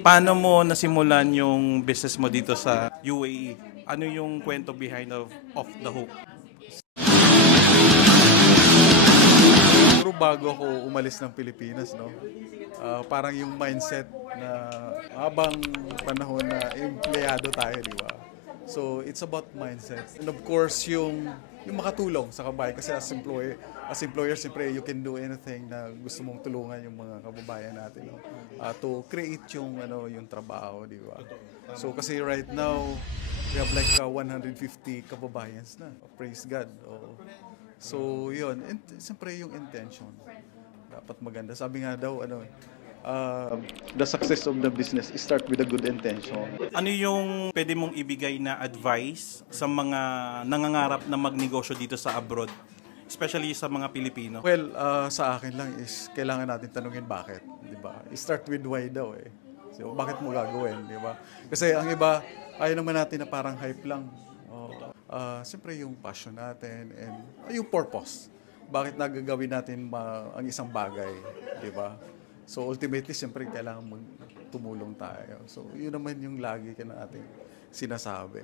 Paano mo nasimulan yung business mo dito sa UAE? Ano yung kwento behind of Off the Hook? Siguro bago ako umalis ng Pilipinas, no? Parang yung mindset na habang panahon na empleyado tayo, di ba? So, it's about mindset. And of course, yung makatulong sa kabayan. Kasi as employer, siyempre, you can do anything na gusto mong tulungan yung mga kababayan natin, no? To create yung trabaho, di ba? So, kasi right now, we have like 150 kababayans na. Praise God. So, yun. And, siyempre, yung intention. Dapat maganda. Sabi nga daw, the success of the business is start with a good intention. Ano yung pwede mong ibigay na advice sa mga nangangarap na magnegosyo dito sa abroad? Especially sa mga Pilipino. Well, sa akin lang is kailangan natin tanungin bakit. Di ba? Start with why daw eh. So, bakit mo gagawin? Di ba? Kasi ang iba, ayaw naman natin na parang hype lang. Siyempre yung passion natin and yung purpose. Bakit nagagawin natin ang isang bagay, di ba? So ultimately, siyempre kailangan tumulong tayo. So yun naman yung lagi ka natin sinasabi.